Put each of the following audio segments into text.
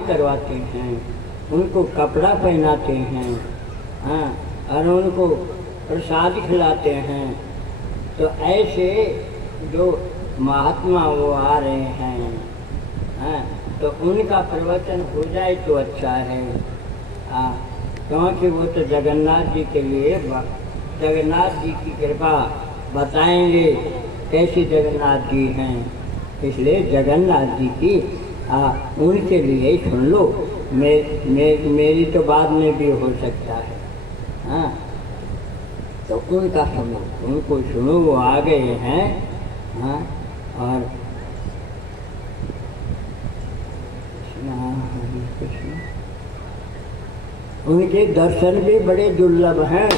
करवाते हैं, उनको कपड़ा पहनाते हैं, हाँ, और उनको प्रसाद खिलाते हैं। तो ऐसे जो महात्मा वो आ रहे हैं, हाँ, तो उनका प्रवचन हो जाए तो अच्छा है। हाँ, क्योंकि वो तो जगन्नाथ जी के लिए, जगन्नाथ जी की कृपा बताएंगे कैसे जगन्नाथ जी हैं। इसलिए जगन्नाथ जी की उनके लिए सुन लो। मेरी तो बाद में भी हो सकता है, हाँ, तो उनका सुनो, उनको सुनो, वो आ गए हैं। हाँ, और उनके दर्शन भी बड़े दुर्लभ हैं,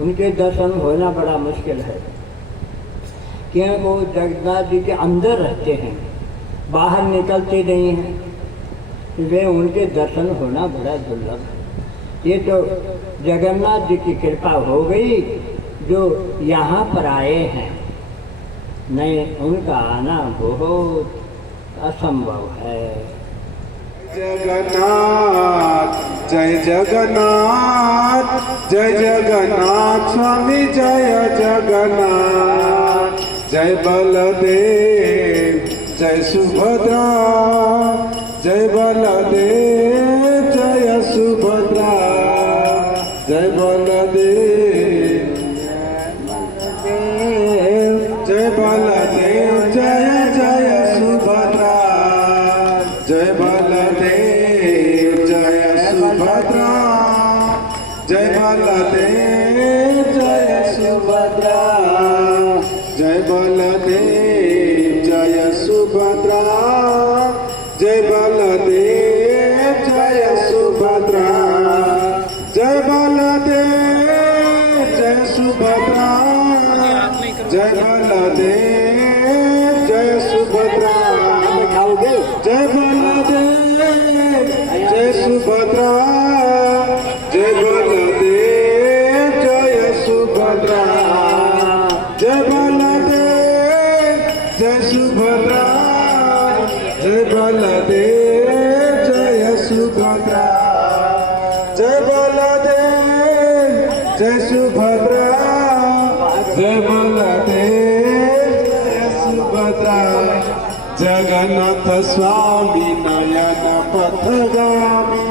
उनके दर्शन होना बड़ा मुश्किल है, क्योंकि वो जगन्नाथ जी के अंदर रहते हैं, बाहर निकलते नहीं हैं, वे उनके दर्शन होना बड़ा दुर्लभ है। ये तो जगन्नाथ जी की कृपा हो गई जो यहाँ पर आए हैं, नहीं उनका आना बहुत असंभव है। जगन्नाथ जय जगन्नाथ, जय जगन्नाथ स्वामी जय जगन्नाथ, जय बलदेव जय सुभद्रा, जय बलदेव जय सुभद्रा, जय बलदेव जय बलदेव जय जय सुभद्रा, जय बलदेव जय सुभद्रा, जय बलदेव जय सुभद्रा, जय बलदेव जय सुभद्रा, जय बलदेव जय सुभद्रा, जय बलदेव जय सुभद्रा, जय बलदेव जय सुभद्रा, जय बलदेव जय सुभद्रा, जय बलदेव जय सुभद्रा, जय बलदेव जय सुभद्रा, जय बलदेव जय सुभद्रा, जय बलदेव जय सुभद्रा, जय बलदेव जय सुभद्रा। जगन्नाथ स्वामी नयन पथगामी,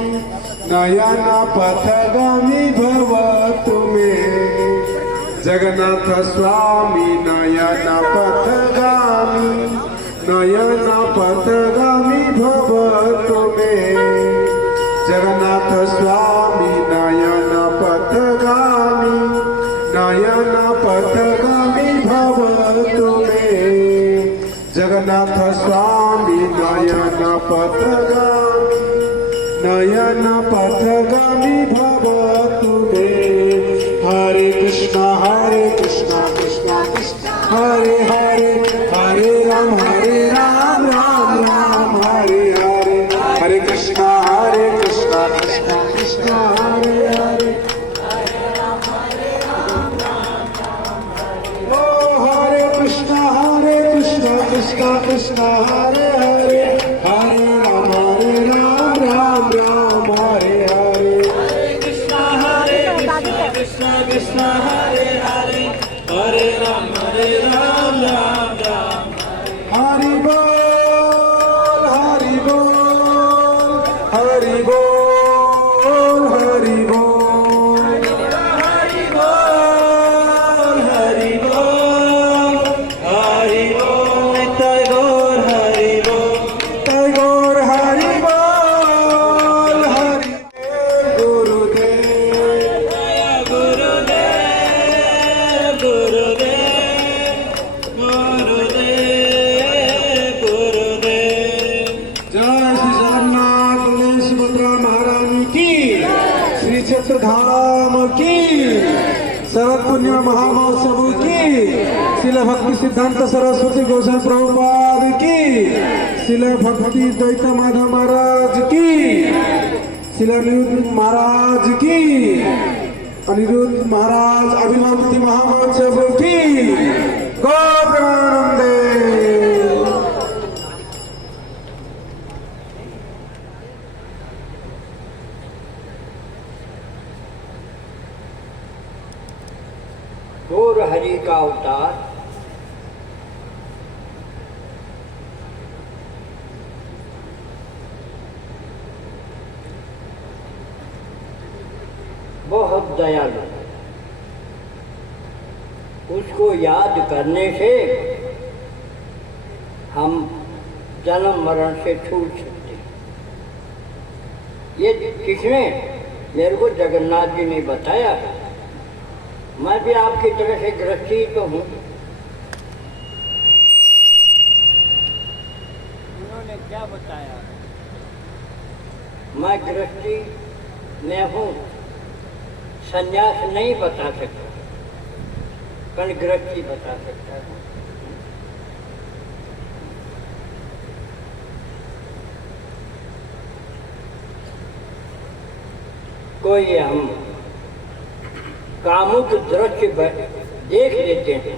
नयन पथगामी भव तुम्हें, जगन्नाथ स्वामी नयन पथगामी, नयन पथगामी भव तुम्हें, जगन्नाथ स्वामी नयन पथगामी, नयन पथगामी भव तुम्हें, जगन्नाथ स्वामी नयन पथगामी, नयन पथगामी भव तुम्हें। हरे कृष्णा कृष्णा कृष्णा हरे हरे, हरे राम राम राम हरे हरे, हरे कृष्णा कृष्णा कृष्णा हरे हरे, ओ हरे कृष्णा कृष्णा कृष्णा हरे हरे, हरे राम राम राम हरे हरे, हरे कृष्णा कृष्णा कृष्णा हरे हरे, हरे राम राम राम हरि बोल हरि बोल हरि बोल हरि बोल हरि बोल हरि बोल हरि बोल, टैगोर हरि बोल, टैगोर हरि बोल, हरि गुरुदेव गुरुदेव गुरुदेव गुरुदेव गुरुदेव। जय श्री जगन्नाथ गणेश सुभद्रा महारानी की, श्री क्षेत्र धाम की, शरद पूर्णिमा महामहोत्सव की, शिला भक्ति सिद्धांत सरस्वती गोसाई प्रभुपाद की, शिला भक्ति द्वैत माधव महाराज की, शिला अनिरुद्ध महाराज की, अनिरुद्ध महाराज अभिनवति महामहोत्सव की, गौ प्रेमानंदे। घोर हरि का अवतार, बहुत दयालु। उसको याद करने से हम जन्म मरण से छूट सकते। ये किसने? मेरे को जगन्नाथ जी ने बताया। मैं भी आपकी तरह से गृहस्थी तो हूँ। उन्होंने क्या बताया? मैं गृहस्थी में हूँ, संन्यास नहीं बता सकता, पर गृहस्थी बता सकता है। कोई हम कामुक दृश्य देख लेते हैं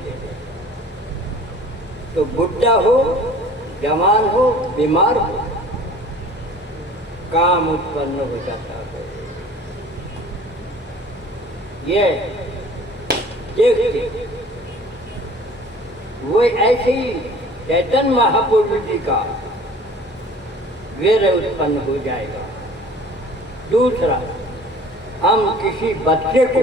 तो बुढ़ा हो, जवान हो, बीमार हो, काम उत्पन्न हो जाता है। ये देखते वो ऐसे ही चैतन्य महापुरुष जी का वीर उत्पन्न हो जाएगा। दूसरा, हम किसी बच्चे को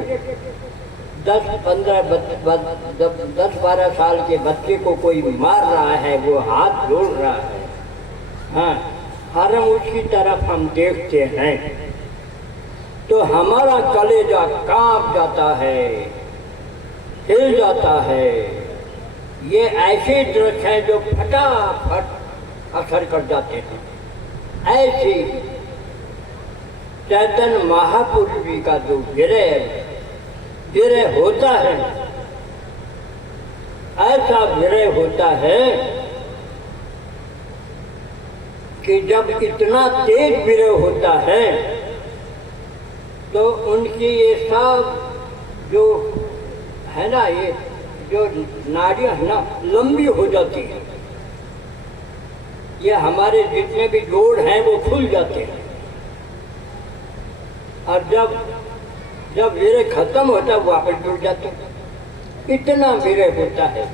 10-12 साल के बच्चे को कोई मार रहा है, वो हाथ जोड़ रहा है, हाँ, हर उसकी तरफ हम देखते हैं तो हमारा कलेजा कांप जाता है, हिल जाता है। ये ऐसे दृश्य हैं जो फटाफट असर कर जाते हैं। ऐसे चैतन्य महापुरुष जी का जो विरह होता है, ऐसा विरह होता है कि जब इतना तेज विरह होता है तो उनकी ये सब जो है ना, ये जो नाड़ियाँ है ना, लंबी हो जाती है। ये हमारे जितने भी जोड़ हैं वो खुल जाते हैं। और जब विरह खत्म होता है वापस जुड़ जाते हैं। इतना विरह होता है।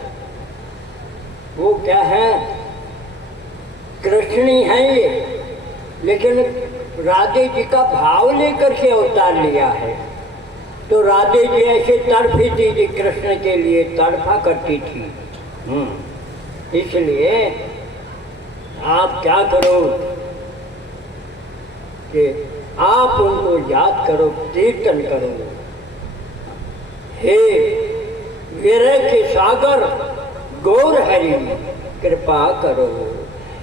वो क्या है? कृष्णी है ये, लेकिन राधे जी का भाव लेकर के अवतार लिया है। तो राधे जी ऐसे तड़फी थी, कृष्ण के लिए तड़फा करती थी। इसलिए आप क्या करो कि आप उनको याद करो, कीर्तन करो। हे विरह के सागर गौर हरि कृपा करो,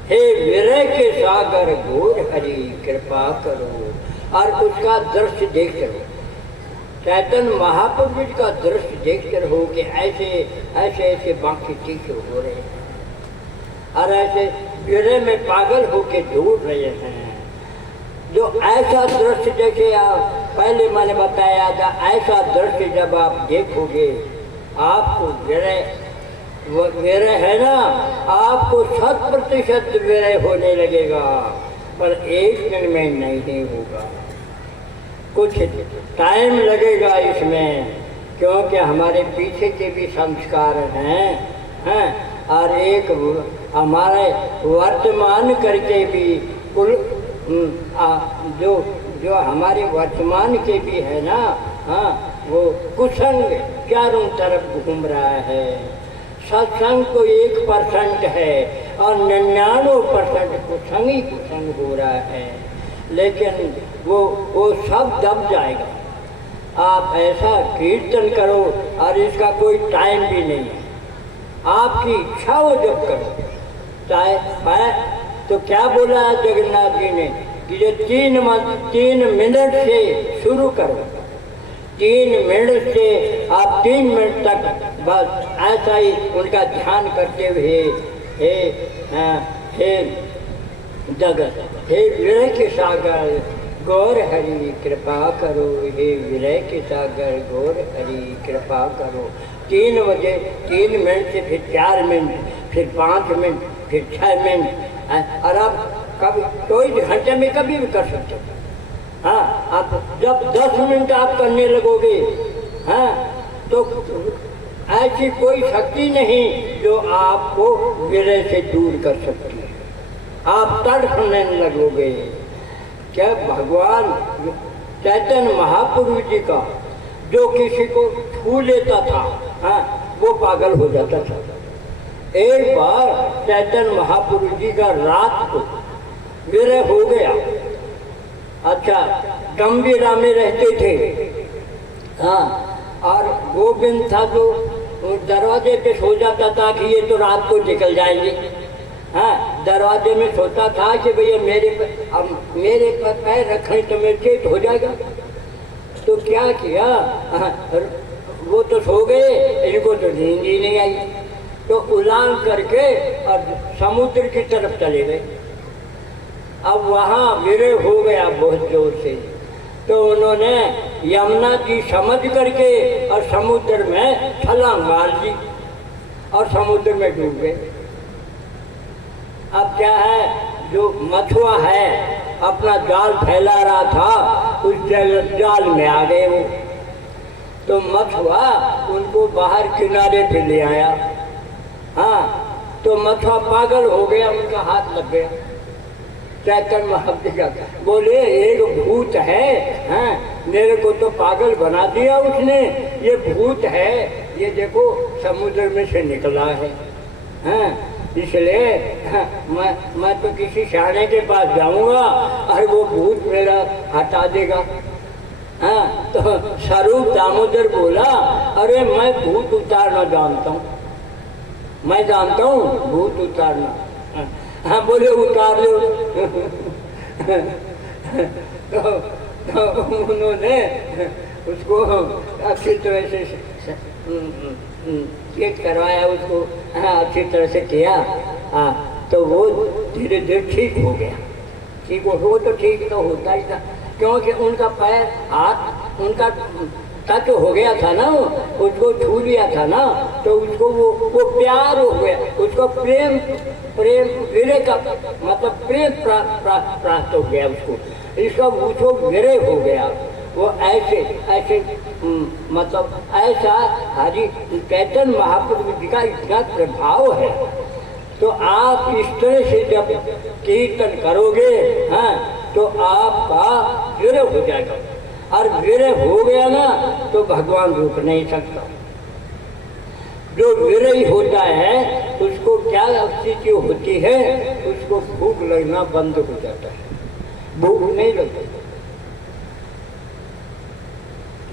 हे विरह के सागर गौर हरि कृपा करो। और उसका दृश्य देखते रहो, चैतन्य महापुरुष का दृश्य देखते रहो कि ऐसे ऐसे ऐसे बाकी तीखे हो रहे हैं और ऐसे विरह में पागल होके जोड़ रहे हैं। जो ऐसा दृश्य जैसे आप पहले मैंने बताया था, ऐसा दृश्य जब आप देखोगे आपको विरह है ना, आपको 100% विरह होने लगेगा, पर एक दिन में नहीं होगा। कुछ टाइम लगेगा इसमें, क्योंकि हमारे पीछे के भी संस्कार हैं और एक हमारे वर्तमान करके भी कुल जो हमारे वर्तमान के भी है ना, हाँ, वो कुसंग चारों तरफ घूम रहा है। सत्संग को 1% है और 99% कुसंग ही कुसंग हो रहा है, लेकिन वो सब दब जाएगा। आप ऐसा कीर्तन करो और इसका कोई टाइम भी नहीं है, आपकी इच्छा हो जब करो। चाहे तो क्या बोला है जगन्नाथ जी ने कि जो 3 मिनट से शुरू करो, 3 मिनट से आप 3 मिनट तक बस ऐसा ही उनका ध्यान करते हुए हे जगत, हे विरह के सागर गौर हरि कृपा करो, हे विरह के सागर गौर हरि कृपा करो। 3 बजे 3 मिनट से फिर 4 मिनट, फिर 5 मिनट, फिर 6 मिनट, और आप कभी 24 घंटे में कभी भी कर सकते हो। हाँ, आप जब 10 मिनट आप करने लगोगे, हाँ, तो ऐसी कोई शक्ति नहीं जो आपको विरह से दूर कर सकती है। आप तड़पने लगोगे। क्या भगवान चैतन्य महापुरुष जी का जो किसी को छू लेता था, हाँ, वो पागल हो जाता था। एक बार चैतन्य महापुरुष जी का रात को विरह हो गया। अच्छा, गंभीरा में रहते थे, हाँ, और गोविंद था जो दरवाजे पे सो जाता था कि ये तो रात को निकल जाएंगे। हाँ, दरवाजे में सोता था कि भैया मेरे पर पैर रखें तो मेरे चेत हो जाएगा। तो क्या किया, वो तो सो गए, इनको तो नींद ही नहीं आई, तो उड़ान करके और समुद्र की तरफ चले गए। अब वहाँ विरह हो गया बहुत जोर से, तो उन्होंने यमुना जी समझ करके और समुद्र में छलांग मार दी और समुद्र में डूब गए। अब क्या है, जो मछुआ है अपना जाल फैला रहा था, उस जाल में आ गए वो। तो मछुआ उनको बाहर किनारे पे ले आया। हाँ, तो मछुआ पागल हो गया, उनका हाथ लग गया। चैतन्य महाप्रभु का बोले एक भूत है, हाँ, मेरे को तो पागल बना दिया उसने, ये भूत है, ये देखो समुद्र में से निकला है। हाँ, इसलिए हाँ, मैं तो किसी शाने के पास जाऊंगा और वो भूत मेरा हटा देगा। हाँ, तो स्वरूप दामोदर बोला, अरे मैं भूत उतारना जानता हूँ, मैं जानता हूँ भूत उतारना। हाँ, बोले उतार लो। तो उन्होंने उसको अच्छी तरह से चेक करवाया उसको, हाँ, अच्छी तरह से किया। हाँ, तो वो धीरे धीरे ठीक हो गया। ठीक हो तो ठीक तो होता ही था, क्योंकि उनका पैर हाथ उनका टच हो गया था ना, उसको छू लिया था ना, तो उसको वो प्यार हो गया, उसको प्रेम विरह का मतलब प्रेम प्राप्त हो गया उसको, इसका उसको विरह हो गया। वो ऐसे मतलब ऐसा हरि चैतन्य महाप्रभु जी का इतना प्रभाव है। तो आप इस तरह से जब कीर्तन करोगे, हाँ, तो आपका विरह हो जाएगा, और विरह हो गया ना तो भगवान रुक नहीं सकता। जो विरही होता है उसको क्या स्थिति होती है, उसको भूख लगना बंद हो जाता है, भूख नहीं लगती,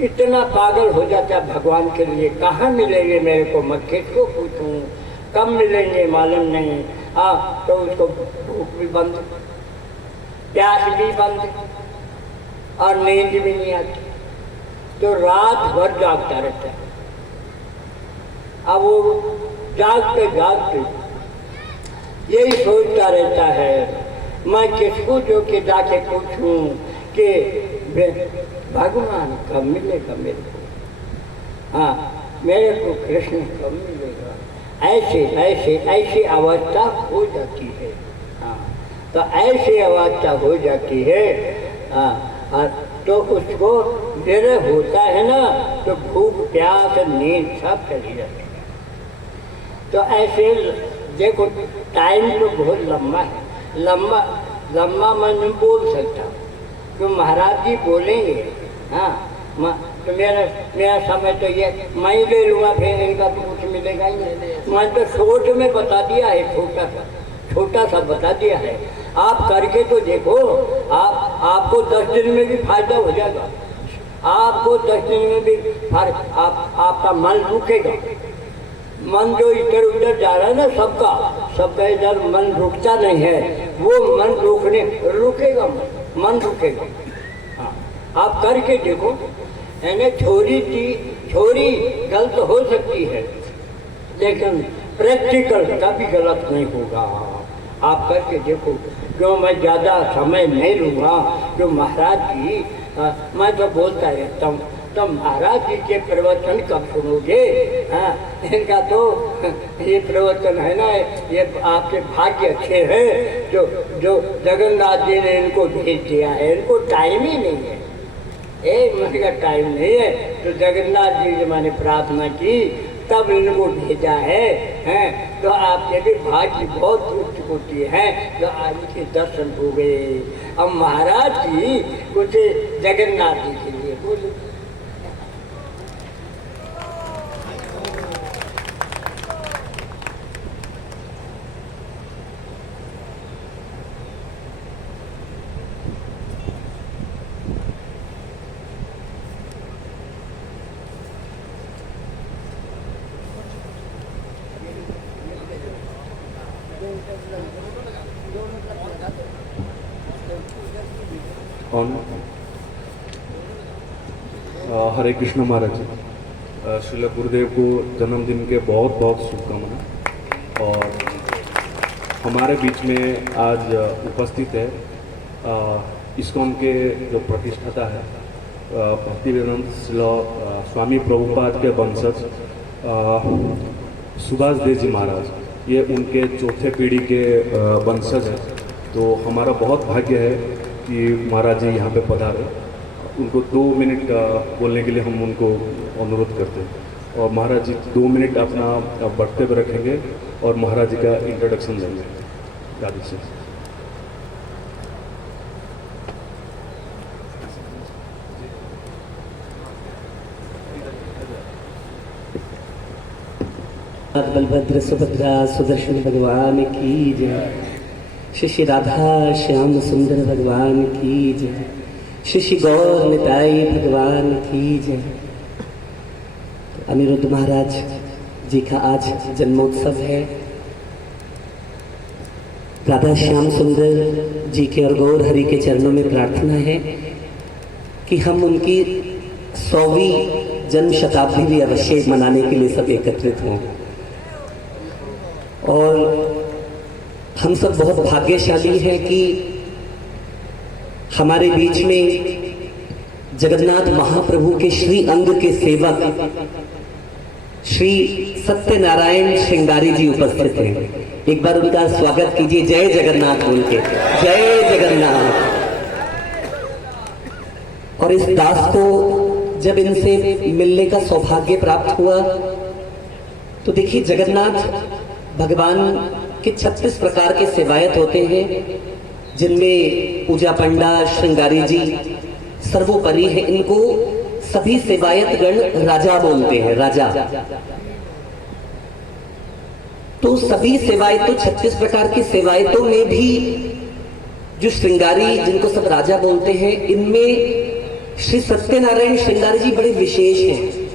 इतना पागल हो जाता है भगवान के लिए। कहाँ मिलेंगे मेरे को, मैं किसको पूछूं, कब मिलेंगे मालूम नहीं। हाँ, तो उसको भूख भी बंद, प्यास भी बंद, और नींद भी नहीं आती, तो रात भर जागता रहता है। अब वो जागते जागते यही सोचता रहता है, मैं किसको जो कि जाके पूछूं कि भगवान कब मिलेगा मेरे को, हाँ, मेरे को कृष्ण कब मिलेगा। ऐसी अवस्था हो जाती है। हाँ, तो ऐसी अवस्था हो जाती है। हाँ, तो उसको विरह होता है ना, तो भूख प्यास नींद सब चली जाती है। तो ऐसे देखो, टाइम तो बहुत लंबा है, लंबा मैं नहीं बोल सकता, तो महाराज जी बोलेंगे। हाँ, तो मेरा समय तो ये मैं ही ले लूँगा, फिर इनका तो कुछ मिलेगा ही नहीं। मैं तो सोच में बता दिया है, छोटा सा बता दिया है। आप करके तो देखो, आपको 10 दिन में भी फायदा हो जाएगा। आपको 10 दिन में भी आपका मन रुकेगा। मन जो इधर उधर जा रहा है ना, सबका इधर मन रुकता नहीं है, वो मन रुकेगा, मन रुकेगा। हाँ, आप करके देखो। यानी छोरी गलत हो सकती है, लेकिन प्रैक्टिकल कभी गलत नहीं होगा। आप करके देखो। क्यों मैं ज़्यादा समय नहीं लूँगा, जो महाराज जी मैं तो बोलता रहता हूँ, तो महाराज जी के प्रवचन कब सुनोगे। हाँ, इनका तो ये प्रवचन है ना, ये आपके भाग्य अच्छे हैं जो जगन्नाथ जी ने इनको भेज दिया है। इनको टाइम ही नहीं है, एक मिनट का टाइम नहीं है। तो जगन्नाथ जी से मैंने प्रार्थना की, तब इनको भेजा है, हैं? तो आपके भी भाग्य बहुत उच्च कोटि है जो आज के दर्शन हो गए। अब महाराज जी कुछ जगन्नाथ जी के लिए बोले। कौन? हरे कृष्ण महाराज जी, श्रील गुरुदेव को जन्मदिन के बहुत बहुत शुभकामनाएं। और हमारे बीच में आज उपस्थित है इस्कॉन के जो प्रतिष्ठाता है भक्तिवेदांत स्वामी प्रभुपाद के वंशज सुभाष देव जी महाराज, ये उनके चौथे पीढ़ी के वंशज हैं। तो हमारा बहुत भाग्य है कि महाराज जी यहाँ पे पधारे। उनको 2 मिनट बोलने के लिए हम उनको अनुरोध करते हैं और महाराज जी 2 मिनट अपना वक्तव्य रखेंगे और महाराज जी का इंट्रोडक्शन देंगे। दादी से बलभद्र सुभद्रा सुदर्शन भगवान की जय। श्री श्री राधा श्याम सुंदर भगवान की जय। श्री श्री गौर निताई भगवान की जय। अनिरुद्ध महाराज जी का आज जन्मोत्सव है। राधा श्याम सुंदर जी के और गौर हरि के चरणों में प्रार्थना है कि हम उनकी 100वीं जन्म शताब्दी भी अवश्य मनाने के लिए सब एकत्रित हों। और हम सब बहुत भाग्यशाली हैं कि हमारे बीच में जगन्नाथ महाप्रभु के श्री अंग के सेवक श्री सत्यनारायण श्रृंगारी जी उपस्थित हैं। एक बार उनका स्वागत कीजिए। जय जगन्नाथ बोल के, जय जगन्नाथ। और इस दास को जब इनसे मिलने का सौभाग्य प्राप्त हुआ तो देखिए, जगन्नाथ भगवान के 36 प्रकार के सेवायत होते हैं, जिनमें पूजा पंडा श्रृंगारी जी सर्वोपरि है। इनको सभी सेवायत गण राजा बोलते हैं, राजा। तो सभी सेवायतों 36 प्रकार की सेवायतों में भी जो श्रृंगारी जिनको सब राजा बोलते हैं, इनमें श्री सत्यनारायण श्रृंगारी जी बड़े विशेष हैं।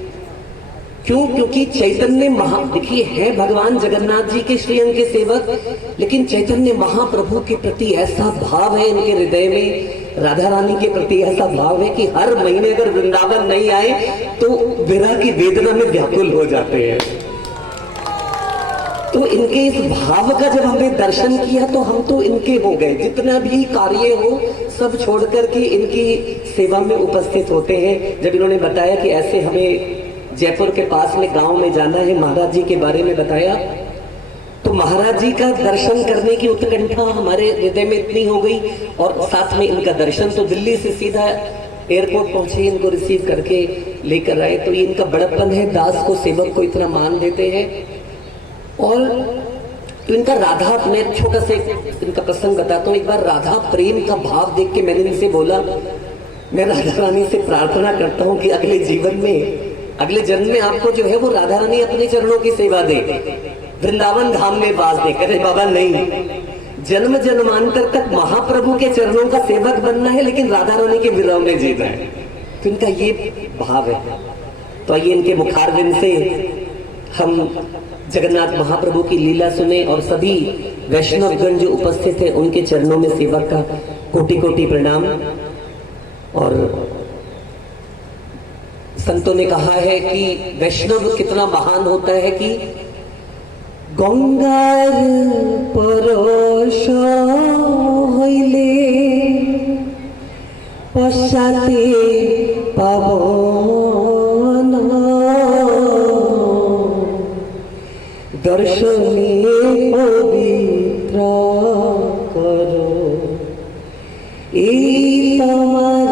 क्यों? क्योंकि चैतन्य देखिए है भगवान जगन्नाथ जी के श्रीअंग के सेवक, लेकिन चैतन्य महाप्रभु के प्रति ऐसा भाव है इनके हृदय में, राधा रानी के प्रति ऐसा भाव है कि हर महीने अगर वृंदावन नहीं आए तो विरह की वेदना में व्याकुल हो जाते हैं। तो इनके इस भाव का जब हमने दर्शन किया तो हम तो इनके हो गए। जितना भी कार्य हो सब छोड़ करके इनकी सेवा में उपस्थित होते हैं। जब इन्होंने बताया कि ऐसे हमें जयपुर के पास में गांव में जाना है, महाराज जी के बारे में बताया, तो महाराज जी का दर्शन करने की उत्कंठा हमारे हृदय में इतनी हो गई। और साथ में इनका दर्शन, तो दिल्ली से सीधा एयरपोर्ट पहुंचे, इनको रिसीव करके लेकर आए। तो ये इनका बड़प्पन है, दास को सेवक को इतना मान देते हैं। और तो इनका राधा, मैं छोटा सा इनका प्रसंग बताता हूँ। एक बार राधा प्रेम का भाव देख के मैंने इनसे बोला, मैं राधा रानी से प्रार्थना करता हूँ कि अगले जीवन में, अगले जन्म में आपको जो है वो राधा रानी अपने चरणों की सेवा दे, वृंदावन धाम में वास दे। करे बाबा नहीं, जन्म जन्मांतर तक महाप्रभु के चरणों का सेवक बनना है, लेकिन राधा रानी के विरह में जीना है। तो इनका ये भाव है। तो आइए इनके मुखारविंद से हम जगन्नाथ महाप्रभु की लीला सुने और सभी वैष्णवगण जो उपस्थित है उनके चरणों में सेवक का कोटि कोटि प्रणाम। और संतों ने कहा है कि वैष्णव कितना महान होता है कि गंगार परश हইলে पश्चाते पावन दर्शने पवित्र करो এই তোমার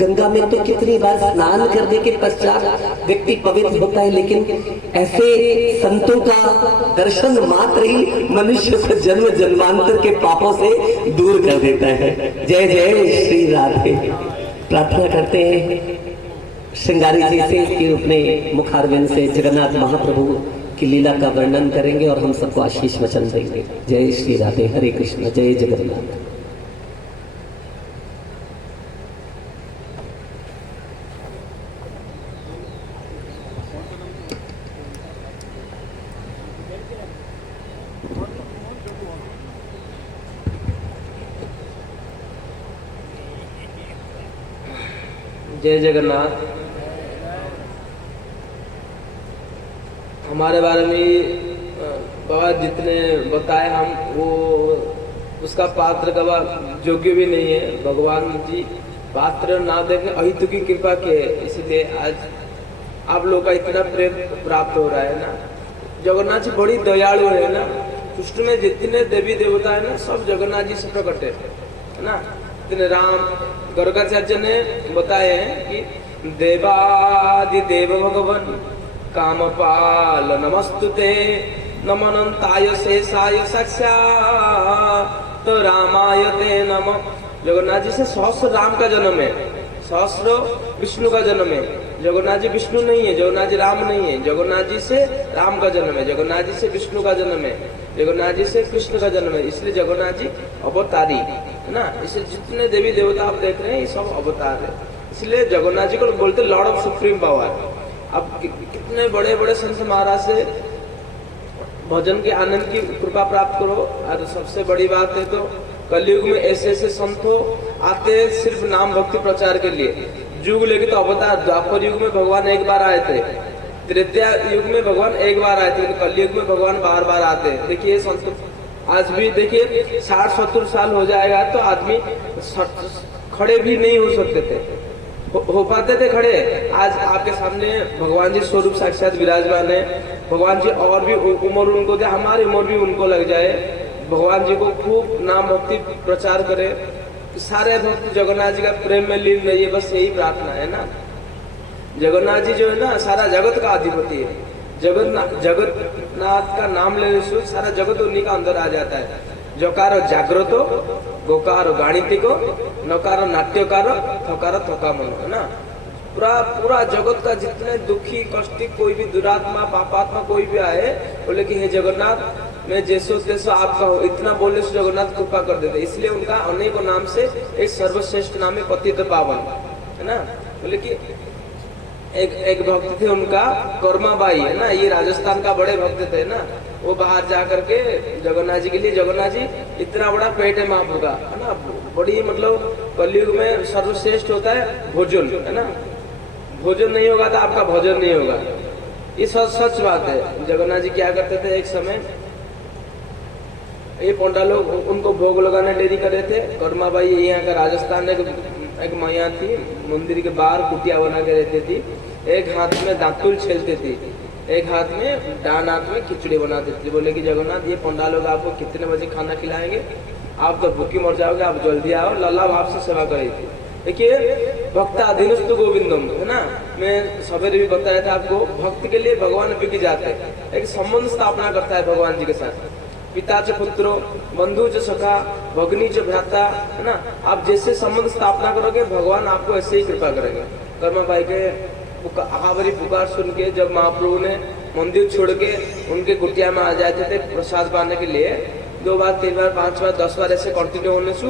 गंगा में तो कितनी बार स्नान करने के पश्चात व्यक्ति पवित्र होता है, लेकिन ऐसे संतों का दर्शन मात्र ही मनुष्य को जन्म जन्मांतर के पापों से दूर कर देता है। जय जय श्री राधे। प्रार्थना करते हैं श्रृंगारी जी से कि अपने मुखारविंद से जगन्नाथ महाप्रभु की लीला का वर्णन करेंगे और हम सबको आशीष वचन देंगे। जय श्री राधे। हरे कृष्ण। जय जगन्नाथ। जय जगन्नाथ। हमारे बारे में बाबा जितने बताए हम वो उसका पात्र का योग्य भी नहीं है। भगवान जी पात्र ना देखे अहितु की कृपा के, इसलिए आज आप लोग का इतना प्रेम प्राप्त हो रहा है ना। जगन्नाथ जी बड़ी दयालु है ना। कृष्ण में जितने देवी देवता है ना सब जगन्नाथ जी से प्रकट है ना। इतने राम गर्गाचार्य ने बताए हैं कि देवादि देव भगवन कामपाल नमस्तुते नमनंताय शेषाय साक्षात रामाय ते नमः। जगन्नाथ जी से सहस्र राम का जन्म है, सहस्र विष्णु का जन्म है। जगन्नाथ जी विष्णु नहीं है, जगन्नाथ जी राम नहीं है। जगन्नाथ जी से राम का जन्म है, जगन्नाथ जी से विष्णु का जन्म है, जगन्नाथ जी से कृष्ण का जन्म है। इसलिए जगन्नाथ जी अवतारी है ना। इसलिए जितने देवी देवता आप देख रहे हैं ये सब अवतार है। इसलिए जगन्नाथ जी को बोलते लॉर्ड ऑफ सुप्रीम पावर। अब कितने बड़े बड़े संत महाराज से भजन के आनंद की कृपा प्राप्त करो। और सबसे बड़ी बात है तो कलयुग में ऐसे ऐसे संत हो आते सिर्फ नाम भक्ति प्रचार के लिए। युग लेके तो अवतार, द्वापर युग में भगवान एक बार आए थे, त्रेता युग में भगवान एक बार आए थे, कलयुग में भगवान बार बार आते हैं। देखिए संत आज भी देखिए 60-70 साल हो जाएगा तो आदमी खड़े भी नहीं हो सकते थे, हो पाते थे खड़े। आज आपके सामने भगवान जी स्वरूप साक्षात विराजमान है। भगवान जी और भी उम्र उनको दे, हमारी उम्र भी उनको लग जाए। भगवान जी को खूब नाम भक्ति प्रचार करे, सारे भक्त जगन्नाथ जी का प्रेम में लीन रहिए, बस यही प्रार्थना है ना। जगन्नाथ जी जो है ना सारा जगत का अधिपति है। जगन्नाथ का नाम लेने से सारा जगत उन्हीं का अंदर आ जाता है। जकारो जागृतो, गोकारो गाणितिको, नकारो नाट्यकारो, थकारो थकामनो, है ना। पूरा जगत का जितने दुखी कष्टी कोई भी दुरात्मा पापात्मा कोई भी आए, बोले कि हे जगन्नाथ मैं जैसो तैसो आपका हो, इतना बोलने से जगन्नाथ कृपा कर देते। इसलिए उनका अनेकों नाम से एक सर्वश्रेष्ठ नाम है पतित पावन, है ना। बोले कि एक भक्त थे उनका कर्माबाई, है ना। ये राजस्थान का बड़े भक्त थे ना। वो बाहर जा करके जगन्नाथ जी के लिए, जगन्नाथ जी इतना बड़ा पेट है महाप्रभु का, है ना। बड़ी मतलब कलयुग में सर्वश्रेष्ठ होता है भोजन, है ना। भोजन नहीं होगा तो आपका भोजन नहीं होगा, ये सच बात है। जगन्नाथ जी क्या करते थे, एक समय ये पंडा लोग उनको भोग लगाने देरी कर रहे थे। कर्माबाई यहाँ का राजस्थान एक मैया थी, मंदिर के बाहर कुटिया बना के रहती थी। एक हाथ में दांतुल छेलती थी, एक हाथ में डान हाथ में खिचड़ी बनाती थी। बोले कि जगन्नाथ ये पंडा लोग आपको कितने बजे खाना खिलाएंगे, आप तो भूखी मर जाओगे, आप जल्दी आओ। लल्ला भाव से सेवा करी थी। देखिए भक्त अधीनस्तु गोविंदम, है ना। मैं सवेरे भी बताया था आपको, भक्त के लिए भगवान बिक जाते हैं। एक संबंध स्थापना करता है भगवान जी के साथ। पिता च पुत्रो, बंधु च सखा, भगनी च भ्राता, है ना। आप जैसे संबंध स्थापना करोगे भगवान आपको ऐसे ही कृपा करेंगे। कर्माबाई के आहावरी पुकार सुन के जब महाप्रभु ने मंदिर छोड़ के उनके कुटिया में आ जाते थे प्रसाद पाने के लिए, 2 बार 3 बार 5 बार 10 बार ऐसे कंटिन्यू होने से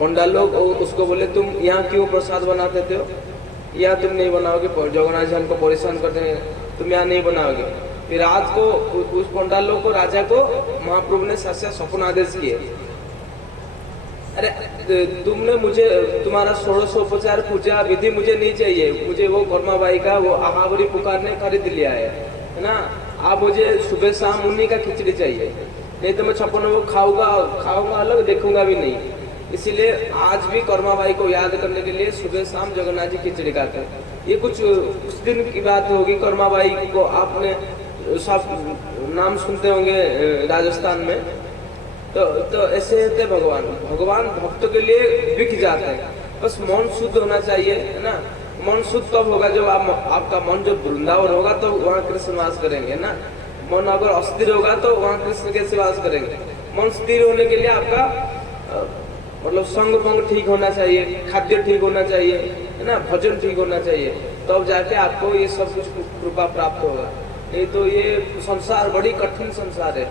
पंडा लोग उसको बोले तुम यहाँ क्यों प्रसाद बनाते थे, यहाँ तुम नहीं बनाओगे, जगन्नाथ जी हमको परेशान करते हैं, तुम यहाँ नहीं बनाओगे। फिर रात को उस पंडा लोग को, राजा को महाप्रभु ने सच्चा स्वप्न आदेश किए, अरे तुमने मुझे तुम्हारा 1600 पूजा विधि मुझे नहीं चाहिए, मुझे वो कर्माबाई का वो आहावरी पुकार ने खरीद लिया है ना। आप मुझे सुबह शाम उन्हीं का खिचड़ी चाहिए, नहीं तो मैं 56 वो खाऊंगा अलग, देखूंगा भी नहीं। इसीलिए आज भी कर्माबाई को याद करने के लिए सुबह शाम जगन्नाथ जी खिचड़ी खाते हैं। ये कुछ उस दिन की बात होगी। कर्माबाई को आपने सब नाम सुनते होंगे राजस्थान में। तो ऐसे होते भगवान भक्तों के लिए बिक जाते हैं। बस मन शुद्ध होना चाहिए, है ना। मन शुद्ध तब होगा जब आपका मन जब वृंदावन होगा तो वहाँ कृष्ण वास करेंगे ना। मन अगर अस्थिर होगा तो वहाँ कृष्ण कैसे वास करेंगे। मन स्थिर होने के लिए आपका मतलब संग पंग ठीक होना चाहिए, खाद्य ठीक होना चाहिए, है ना, भजन ठीक होना चाहिए, तब जाके आपको ये सब कुछ कृपा प्राप्त होगा। नहीं तो ये संसार बड़ी कठिन संसार है।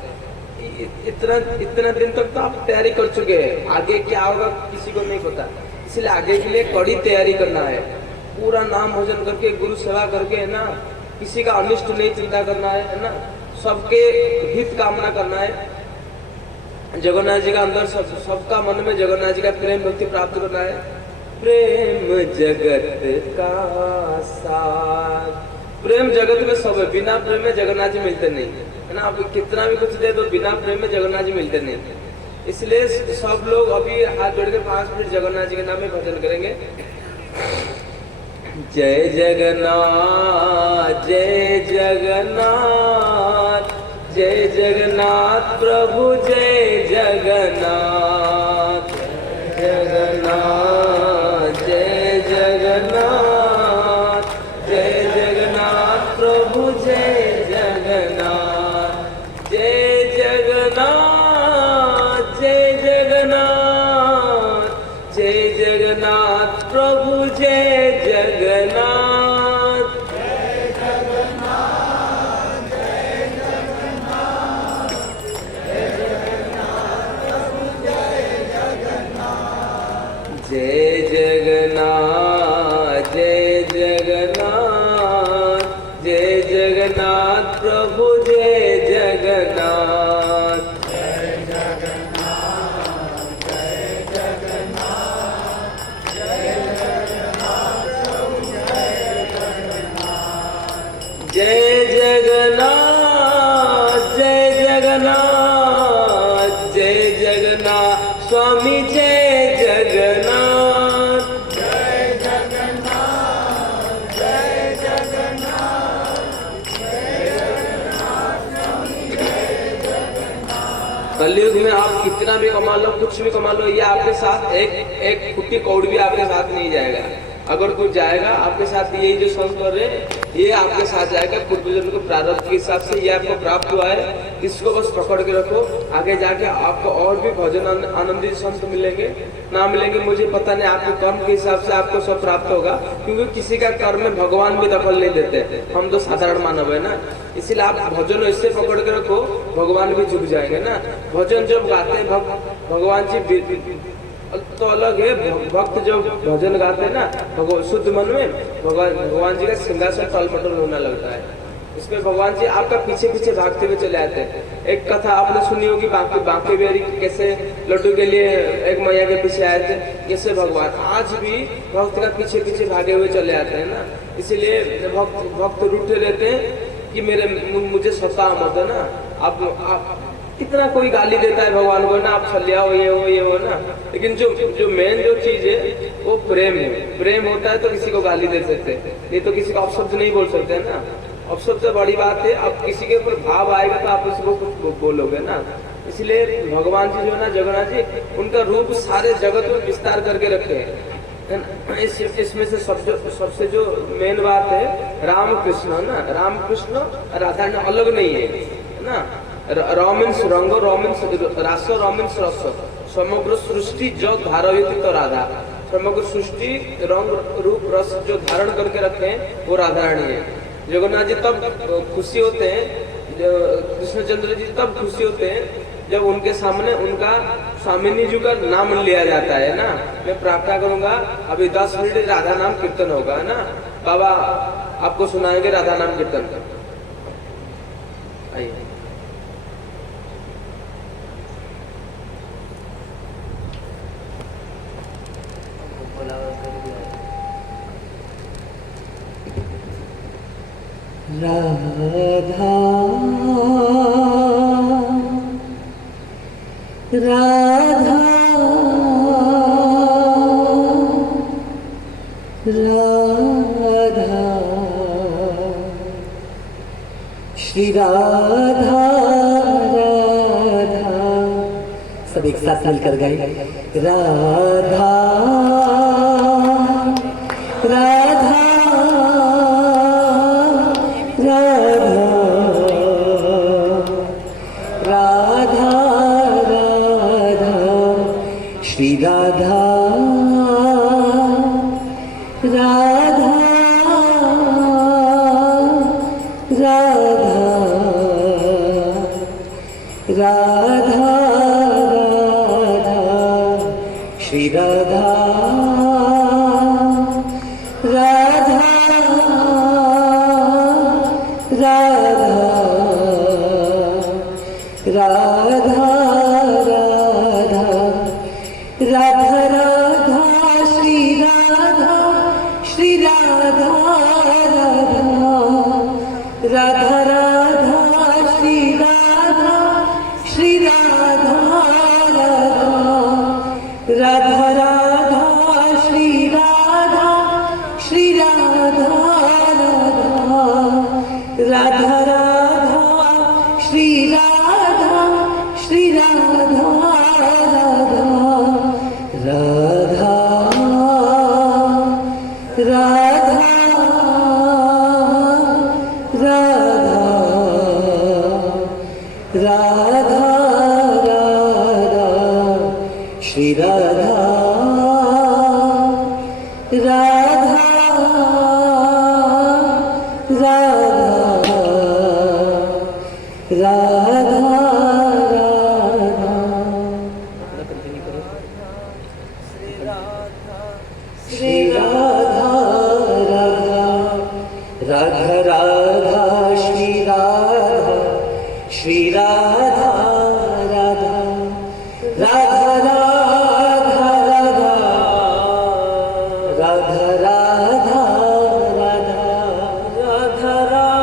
इतना दिन तक तो आप तैयारी कर चुके हैं, आगे क्या होगा किसी को नहीं पता। इसलिए आगे के लिए कड़ी तैयारी करना है, पूरा नाम भजन करके गुरु सेवा करके, है ना, किसी का अनिष्ट नहीं चिंता करना है ना, सबके हित कामना करना है। जगन्नाथ जी का अंदर सबका मन में जगन्नाथ जी का प्रेम भक्ति प्राप्त करना है। प्रेम जगत का सार, प्रेम जगत में सब है, बिना प्रेम में जगन्नाथ जी मिलते नहीं, है ना। आप कितना भी कुछ दे दो, बिना प्रेम में जगन्नाथ जी मिलते नहीं। इसलिए सब लोग अभी हाथ जोड़ के 5 मिनट जगन्नाथ जी के नाम में भजन करेंगे। जय जगन्नाथ जय जगन्नाथ जय जगन्नाथ प्रभु जय जगन्नाथ जगन्नाथ जय जगन्नाथ जय जगन्नाथ प्रभु जय जगन्नाथ जय जगन्नाथ जय जगन्नाथ जय जगन्नाथ प्रभु जय जगन्नाथ। जय जगन्नाथ जय जगन्नाथ जय जगन्नाथ प्रभु जय जगन्नाथ जय जगन्नाथ जय जगन्नाथ जय जगन्नाथ प्रभु जय जगन्नाथ जय जगन्नाथ जय जगन्नाथ जय जगन्नाथ स्वामी जय जगन्नाथ जय जगन्नाथ जय जगन्नाथ जय जगन्नाथ स्वामी जय जगन्नाथ। कलयुग में आप कितना भी कमा लो, कुछ भी कमा लो, ये आपके साथ एक फुट्टी कौड़ी भी आपके साथ नहीं जाएगा। अगर कुछ जाएगा आपके साथ, यही जो संत कर रहे हैं ये आपके साथ जाएगा। पूर्वजन्म के प्रारब्ध के हिसाब से ये आपको प्राप्त हुआ है, इसको बस पकड़ के रखो। आगे जाके आपको और भी भजन आनंदित संत मिलेंगे, ना मिलेंगे मुझे पता नहीं, आपके कर्म के हिसाब से आपको सब प्राप्त होगा। क्योंकि किसी का कर्म में भगवान भी दखल नहीं देते, हम तो साधारण मानव है ना। इसलिए आप भजन ऐसे पकड़ के रखो, भगवान भी झुक जाएंगे ना। भजन जब गाते हैं भगवान जी तो अलग है, भक्त जब भजन गाते हैं ना शुद्ध मन में, भगवान जी का सिंहासन टलमटल होने लगता है। इसमें भगवान जी आपका पीछे पीछे भागते हुए चले आते हैं। एक कथा आपने सुनी होगी, बांके बिहारी कैसे लड्डू के लिए एक मैया के पीछे आए थे, कैसे भगवान आज भी भक्त का पीछे पीछे भागे हुए चले आते हैं ना। इसीलिए भक्त रूठे रहते हैं कि मुझे सता मत है ना। आप कितना कोई गाली देता है भगवान को ना, आप छलिया हो ये हो ना, लेकिन जो मेन जो चीज है वो प्रेम है। प्रेम होता है तो किसी को गाली दे सकते हैं, नहीं तो किसी को अपशब्द नहीं बोल सकते है ना। अपशब्द से बड़ी बात है, अब किसी के ऊपर भाव आएगा तो आप उसको कुछ बोलोगे ना। इसलिए भगवान जी जो है ना जगन्नाथ जी, उनका रूप सारे जगत में विस्तार करके रखे हैं। इसमें से सबसे जो मेन बात है राम कृष्ण ना, राम कृष्ण राधा ने अलग नहीं है ना। रॉमिन्स रंग रॉमिन्स रास रॉमिन्स रस, समग्र सृष्टि जो धारयति तो राधा, समग्र सृष्टि रंग रूप रस जो धारण करके रखे हैं वो राधा रानी है। जगन्नाथ जी तब खुशी होते हैं, कृष्णचंद्र जी तब खुशी होते हैं जब उनके सामने उनका स्वामिनी जी का नाम लिया जाता है ना। मैं प्रार्थना करूंगा अभी 10 मिनट राधा नाम कीर्तन होगा ना, बाबा आपको सुनाएंगे राधा नाम कीर्तन। आइए। राधा राधा राधा श्री राधा राधा, सब एक साथ मिलकर गाए। राधा श्री राधा राधा राधा राधा राधा श्री राधा राधा राधा राधा राधा राधा श्री राधा श्री राधा राधा राधा श्री राधा श्री राधा राधा राधा श्री राधा श्री राधा राधा राधा श्री राधा श्री राधा राधा राधा राधा राधा श्री राधा राधा राधा श्री राधा राधा राधा श्री राधा श्री राधा राधा राधा राधा राधा राधा राधा राधा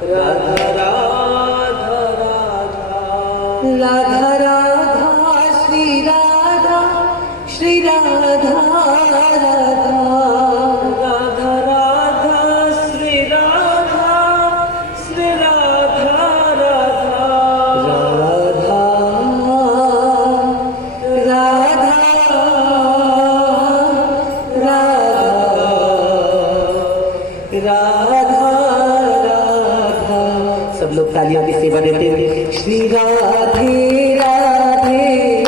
राधा राधा राधा राधा श्री राधा श्री राधा राधा राधा श्री राधा श्री राधा राधा राधा राधा राधा राधा सब लोग तालियों की सेवा देते हुए श्री राधे राधे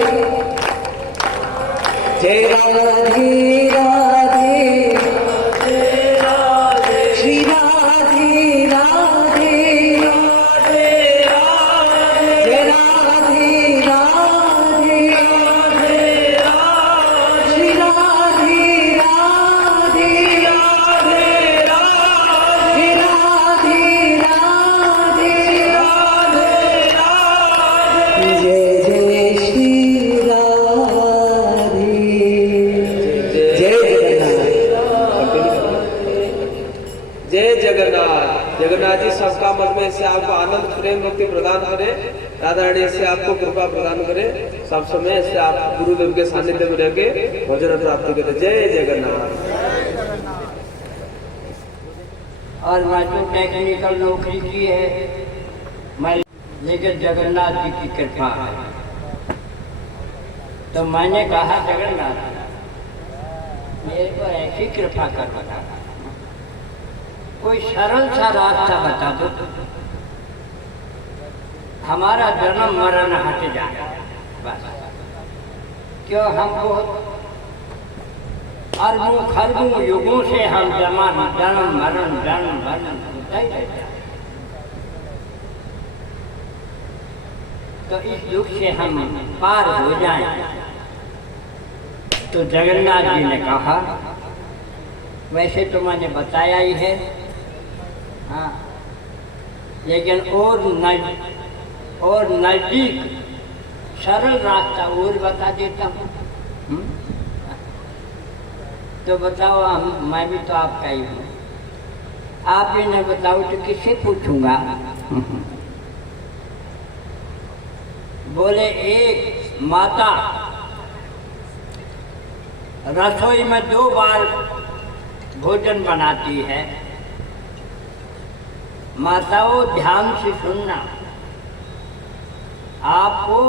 जय राधे राधे श्री राधे राधे जय राधे राधे श्री राधे राधे जय जय श्री राधे जय जय जगन्नाथ। जगन्नाथ जी सबका मन में से आपको आनंद प्रेम भक्ति प्रदान करे, राधा रानी से आपको कृपा प्रदान करे, सब समय से आप गुरुदेव के सानिध्य में रह के भजन प्राप्ति करे। जय जगन्नाथ। और मैं तो टेक्निकल नौकरी की है, मैं लेकिन जगन्नाथ जी की कृपा है। तो मैंने कहा जगन्नाथ मेरे को ऐसी कृपा कर बता, कोई सरल सा रास्ता बता दो, हमारा जन्म मरण हट जाए बस। क्यों हमको अरबों खरबों युगों से हम जन्म मरण होता ही रहता है। तो इस दुख से हम पार हो जाएं। तो जगन्नाथ जी ने कहा वैसे तो मैंने बताया ही है, हाँ, लेकिन और नजदीक सरल रास्ता और बता देता हूँ। तो बताओ, मैं भी तो आपका ही हूँ, आप ही नहीं बताओ तो किससे पूछूंगा। बोले एक माता रसोई में 2 बार भोजन बनाती है। माताओं ध्यान से सुनना, आपको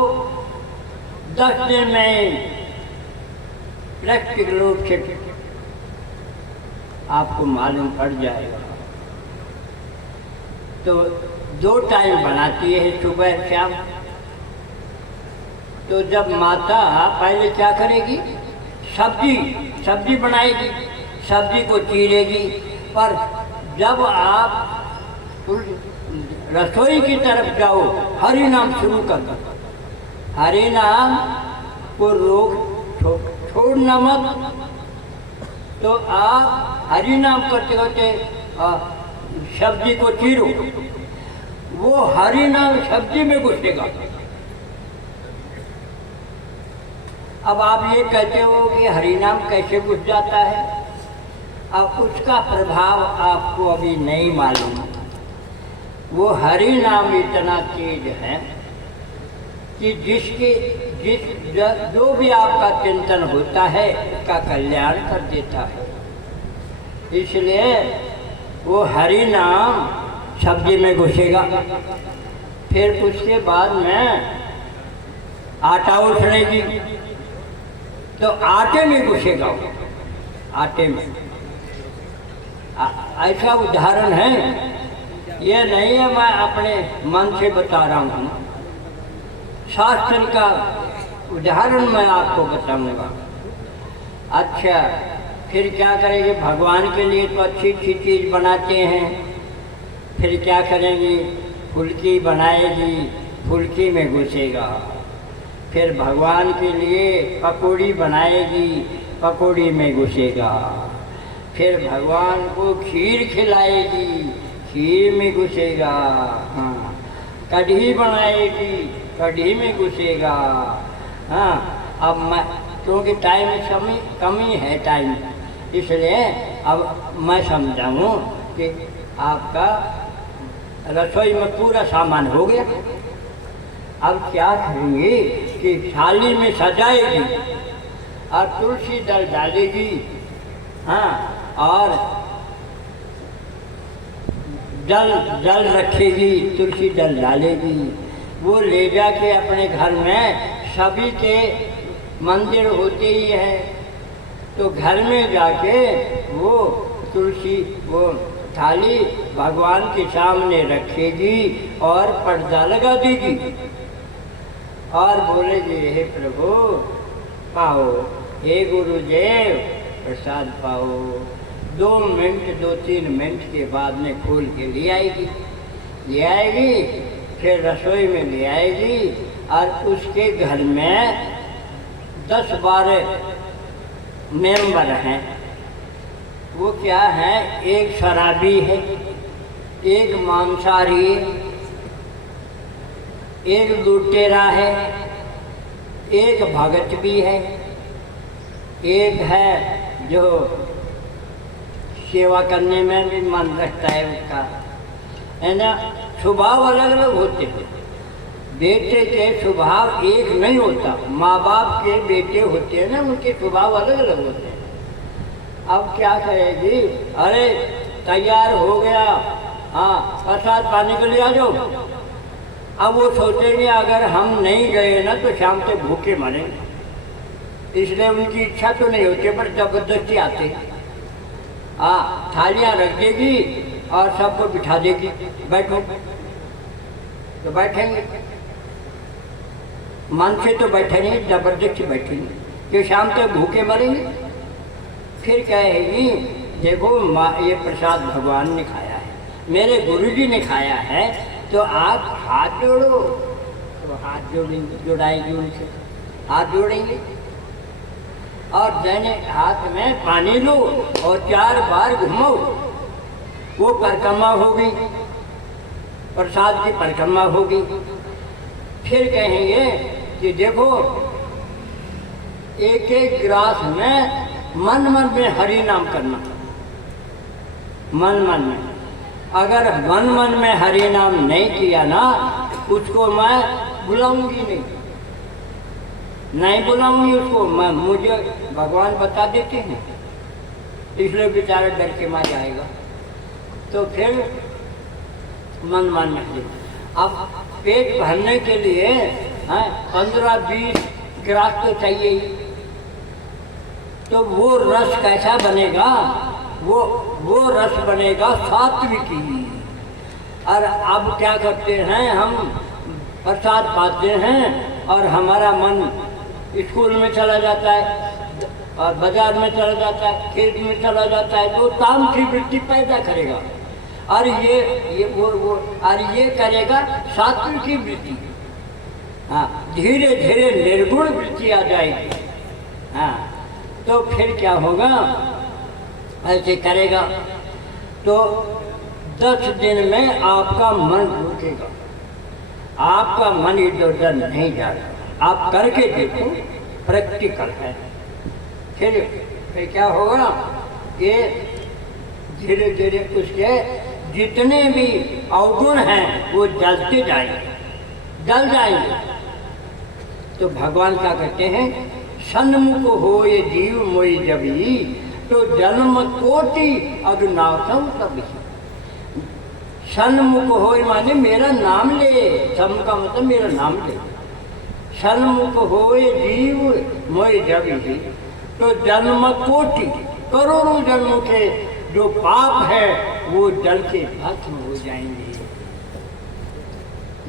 10 दिन में प्रैक्टिकल रूप से आपको मालूम पड़ जाएगा। तो 2 टाइम बनाती है, सुबह शाम। तो जब माता पहले क्या करेगी, सब्जी बनाएगी, सब्जी को चीरेगी। पर जब आप रसोई की तरफ जाओ, हरि नाम शुरू कर दो, हरि नाम को छोड़ना मत। तो आप हरि नाम करते करते सब्जी को चीरो, वो हरि नाम सब्जी में घुसेगा। अब आप ये कहते हो कि हरि नाम कैसे घुस जाता है, अब उसका प्रभाव आपको अभी नहीं मालूम। वो हरि नाम इतना तेज है कि जो भी आपका चिंतन होता है उसका कल्याण कर देता है। इसलिए वो हरि नाम सब्जी में घुसेगा। फिर उसके बाद में आटा उछलेगी तो आटे में घुसेगा, आटे में। ऐसा उदाहरण है, ये नहीं है मैं अपने मन से बता रहा हूँ, शास्त्र का उदाहरण मैं आपको बताऊंगा। अच्छा, फिर क्या करेंगे, भगवान के लिए तो अच्छी अच्छी चीज़ बनाते हैं। फिर क्या करेंगे, फुल्की बनाएगी, फुल्की में घुसेगा। फिर भगवान के लिए पकौड़ी बनाएगी, पकौड़ी में घुसेगा। फिर भगवान को खीर खिलाएगी, खीर में घुसेगा। हाँ, कढ़ी बनाएगी, कढ़ी में घुसेगा। हाँ, अब मैं क्योंकि टाइम कमी है टाइम, इसलिए अब मैं समझाऊँ कि आपका रसोई में पूरा सामान हो गया। अब क्या करेंगे कि थाली में सजाएगी और तुलसी दल डालेगी। हाँ, और जल रखेगी, तुलसी दल डालेगी। वो ले जाके अपने घर में, सभी के मंदिर होते ही है, तो घर में जाके वो तुलसी वो थाली भगवान के सामने रखेगी और पर्दा लगा देगी और बोलेगी, हे प्रभु पाओ, हे गुरुदेव प्रसाद पाओ। 2-3 मिनट के बाद में खोल के ले आएगी, फिर रसोई में ले आएगी और उसके घर में 10-12 मेंबर हैं। वो क्या है, एक शराबी है, एक मांसाहारी है, एक लुटेरा है, एक भगत भी है, एक है जो सेवा करने में भी मन रखता है उसका, है ना। स्वभाव अलग अलग होते हैं। बेटे के स्वभाव एक नहीं होता, माँ बाप के बेटे होते हैं ना, उनके स्वभाव अलग अलग होते हैं। अब क्या करेगी, अरे तैयार हो गया, हाँ प्रसाद पाने के लिए आ जाओ। अब वो सोचेंगे अगर हम नहीं गए ना तो शाम तक भूखे मरेंगे, इसलिए उनकी इच्छा तो नहीं होती पर जबरदस्ती आते। हाँ, थालियाँ रख देगी और सबको बिठा देगी, बैठो, तो बैठेंगे। मन से तो बैठेंगे, जबरदस्ती बैठेंगे कि शाम तक भूखे मरेंगे। फिर कहेगी, देखो माँ, ये प्रसाद भगवान ने खाया है, मेरे गुरुजी ने खाया है, तो आप हाथ जोड़ो। तो हाथ जोड़ाएंगे, उनसे हाथ जोड़ेंगे और दाहिने हाथ में पानी लो और 4 बार घुमाओ। वो परिक्रमा होगी, प्रसाद की परिक्रमा होगी। फिर कहेंगे कि देखो, एक एक गिलास में मन में हरि नाम करना, मन में। अगर मन में हरि नाम नहीं किया ना, उसको मैं बुलाऊंगी नहीं बुलाऊंगी उसको मैं, मुझे भगवान बता देते हैं, इसलिए बेचारा डर के मार जाएगा। तो फिर मन में अब पेट भरने के लिए 15-20 गिलास तो चाहिए ही। तो वो रस कैसा बनेगा, वो रस बनेगा सात्विकी। और अब क्या करते हैं, हम प्रसाद पाते हैं और हमारा मन स्कूल में चला जाता है और बाजार में चला जाता है, खेत में चला जाता है, तो तामसी वृत्ति पैदा करेगा और ये वो और ये करेगा सात्विक की वृत्ति। हाँ, धीरे धीरे निर्गुण वृत्ति आ जाएगी। हाँ, तो फिर क्या होगा, ऐसे करेगा तो 10 दिन में आपका मन रुकेगा, आपका मन इधर उधर नहीं जाएगा। आप करके देखो, प्रैक्टिकल है। फिर क्या होगा कि धीरे धीरे उसके जितने भी अवगुण हैं वो जलते जाएंगे। तो भगवान क्या कहते हैं, सन्मुख हो ये जीव मोई जबी, तो जन्म कोटि अग्नाशम कभी। सन्मुख हो माने मेरा नाम ले, सम का मतलब मेरा नाम ले। सन्मुख हो ये जीव मोई जबी, तो जन्म कोटि करोड़ों जन्मों के जो पाप है वो जल के भस्म हो जाएंगे।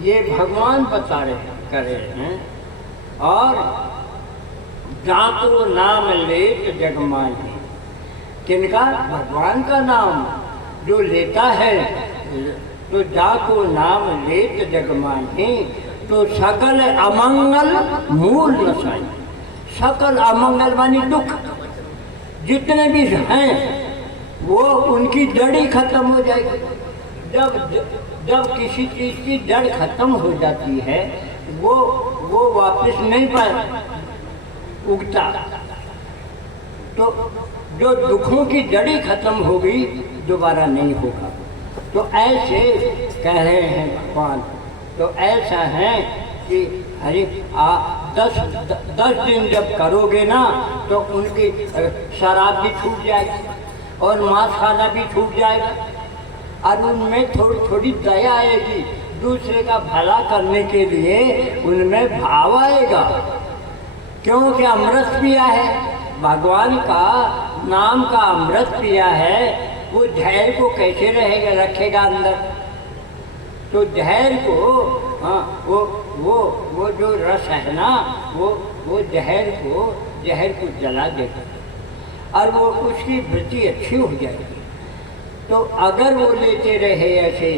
ये भगवान बता रहे हैं। और जाको नाम लेत जगमाही, किनका, भगवान का नाम जो लेता है, तो जाको नाम लेत जगमाही, तो सकल अमंगल मूल नसाई। सकल अमंगल मानी दुख जितने भी हैं वो उनकी जड़ ही खत्म हो जाएगी। जब किसी चीज की जड़ खत्म हो जाती है वो वापस नहीं उगता। तो जो दुखों की जड़ी खत्म होगी दोबारा नहीं होगा। तो ऐसे कह रहे हैं भगवान। तो ऐसा है कि अरे 10 दिन जब करोगे ना तो उनकी शराब भी छूट जाएगी और मांस खाना भी छूट जाएगा और उनमें थोड़ी थोड़ी दया आएगी, दूसरे का भला करने के लिए उनमें भाव आएगा। क्योंकि अमृत पिया है, भगवान का नाम का अमृत पिया है, वो धैर्य को कैसे रखेगा अंदर। तो धैर्य को वो जो रस है ना वो जहर को जला देगा और वो उसकी वृत्ति अच्छी हो जाएगी। तो अगर वो लेते रहे ऐसे,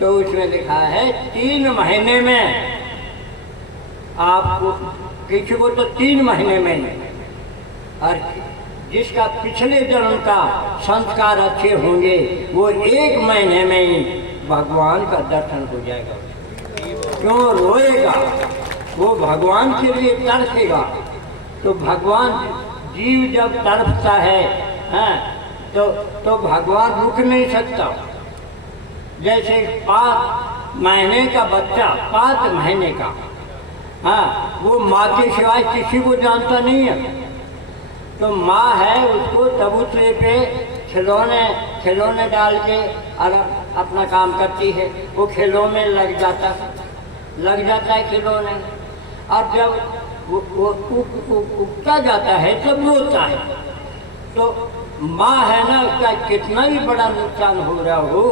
तो उसमें लिखा है 3 महीने में आपको, किसी को तो 3 महीने में, और जिसका पिछले जन्म का संस्कार अच्छे होंगे वो 1 महीने में ही भगवान का दर्शन हो जाएगा। क्यों रोएगा, वो भगवान के लिए तड़पेगा। तो भगवान जीव जब तड़पता है तो भगवान रुक नहीं सकता। जैसे 5 महीने का बच्चा, 5 महीने का, वो माँ के सिवाय किसी को जानता नहीं है। तो माँ है, उसको चबूतरे पे खिलौने डाल के और अपना काम करती है। वो खिलौने में लग जाता है खिलौने, और जब वो उगता जाता है तब रोता है। तो माँ है ना, उसका कितना ही बड़ा नुकसान हो रहा हो,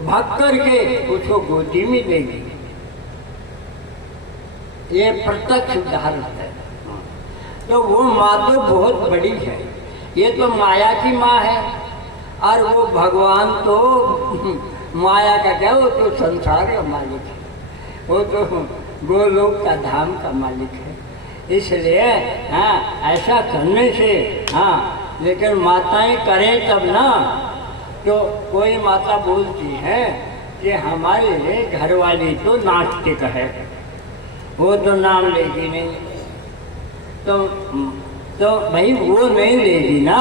भाग करके उसको गोदी में लेगी। ये प्रत्यक्ष उदाहरण है। तो वो माँ तो बहुत बड़ी है, ये तो माया की माँ है। और वो भगवान तो माया का क्या, वो तो संसार का मालिक है, वो तो गोलोक का धाम का मालिक है। इसलिए ऐसा करने से लेकिन माताएं करें तब ना। तो कोई माता बोलती है कि हमारे घरवाली तो नास्तिक है, वो तो नाम लेगी नहीं। तो भाई वो नहीं लेगी ना,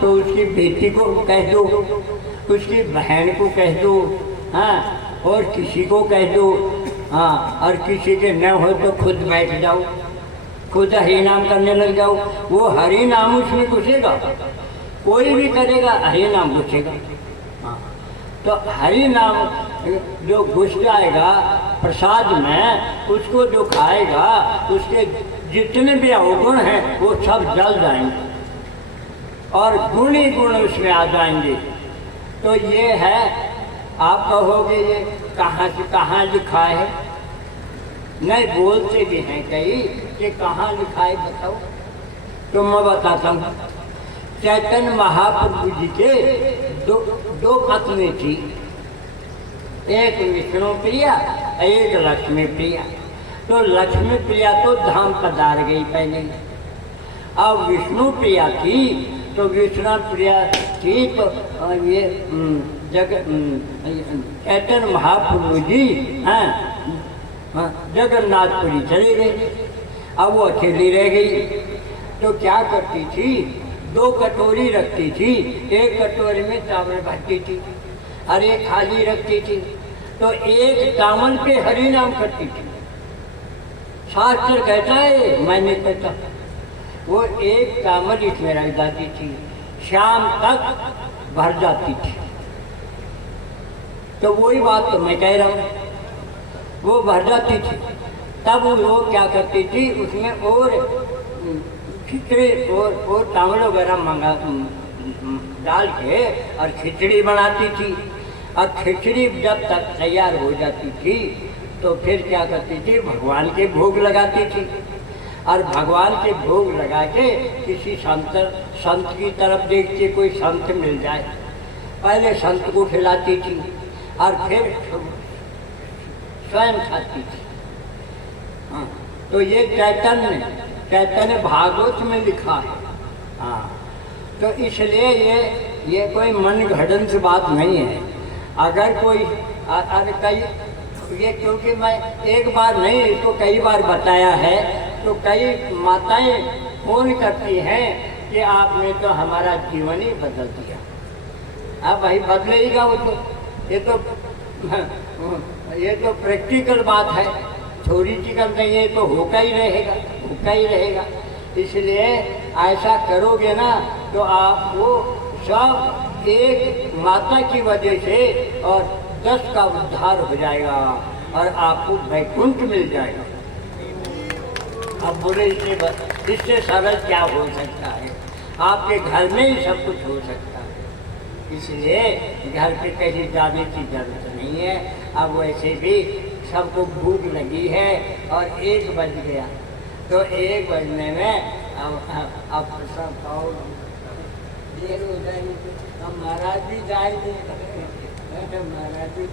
तो उसकी बेटी को कह दो, उसकी बहन को कह दो, और किसी को कह दो, और किसी के न हो तो खुद बैठ जाओ, खुद हरि नाम करने लग जाओ। वो हरि नाम उसमें घुसेगा, कोई भी करेगा हरि नाम घुसेगा। तो हरि नाम जो घुस जाएगा प्रसाद में, उसको जो खाएगा उसके जितने भी अवगुण हैं वो सब जल जाएंगे और गुण ही गुण उसमें आ जाएंगे। तो ये है, आप कहोगे ये कहाँ से कहाँ लिखा है? नहीं बोलते भी हैं कई कि कहाँ लिखा है बताओ। तो मैं बताता हूँ। चैतन्य महाप्रभु जी के दो पत्नी थी, एक विष्णु प्रिया, एक लक्ष्मी प्रिया। तो लक्ष्मी प्रिया तो धाम पधार गई पहले। अब विष्णु प्रिया थी, तो विष्णु प्रिया थी तो ये चैतन्य महाप्रभु जी जगन्नाथपुरी चले गए। अब वो अकेली रह गई, तो क्या करती थी, 2 कटोरी रखती थी, एक कटोरी में चावल भरती थी और एक खाली रखती थी। तो एक चावल पे हरि नाम करती थी। शास्त्र कहता है, मैं नहीं कहता। वो एक चावल इसमें रख जाती थी, शाम तक भर जाती थी। तो वही बात तो मैं कह रहा हूँ, वो भर जाती थी। तब वो क्या करती थी, उसमें और खिचड़ी और चावल वगैरह मंगा डाल के और खिचड़ी बनाती थी। और खिचड़ी जब तक तैयार हो जाती थी तो फिर क्या करती थी, भगवान के भोग लगाती थी। और भगवान के भोग लगा के किसी संत की तरफ देख के कोई संत मिल जाए, पहले संत को खिलाती थी और फिर स्वयं खाती थी। हाँ, तो ये चैतन्य भागवत में लिखा है। हाँ, तो इसलिए ये कोई मन घड़न से बात नहीं है। अगर कोई कई ये, क्योंकि मैं एक बार नहीं इसको कई बार बताया है, तो कई माताएं फोन करती हैं कि आपने तो हमारा जीवन ही बदल दिया। अब भाई बदलेगा वो तो, ये तो प्रैक्टिकल बात है, थ्योरिटिकल नहीं है, तो होका ही रहेगा। इसलिए ऐसा करोगे ना तो आपको सब एक माता की वजह से और 10 का उद्धार हो जाएगा और आपको वैकुंठ मिल जाएगा। अब बोले इससे सरल क्या हो सकता है, आपके घर में ही सब कुछ हो सकता है। इसलिए घर पे कहीं जाने की जरूरत नहीं है। अब वैसे भी सबको भूख लगी है और 1 बज गया, तो 1 बजने में अब सब और देर हो जाएगी। हम महाराज भी जाएंगे, महाराज भी